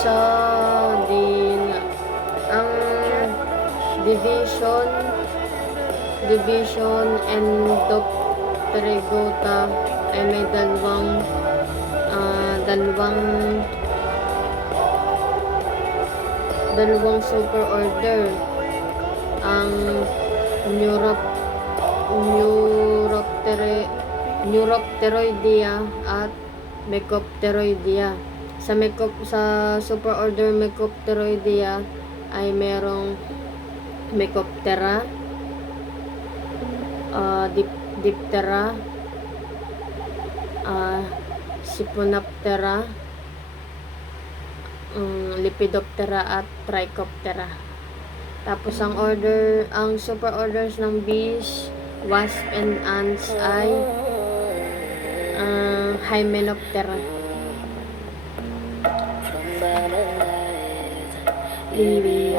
sa din ang division Endopterygota ay may dalawang super order, ang Neuropteroidea at Mecopteroidea. Sa super order Mecopteroidea ay merong Mecoptera, Diptera, Siphonoptera, Lepidoptera at Trichoptera. Tapos ang super orders ng bees, wasp and ants ay Hymenoptera. Liwi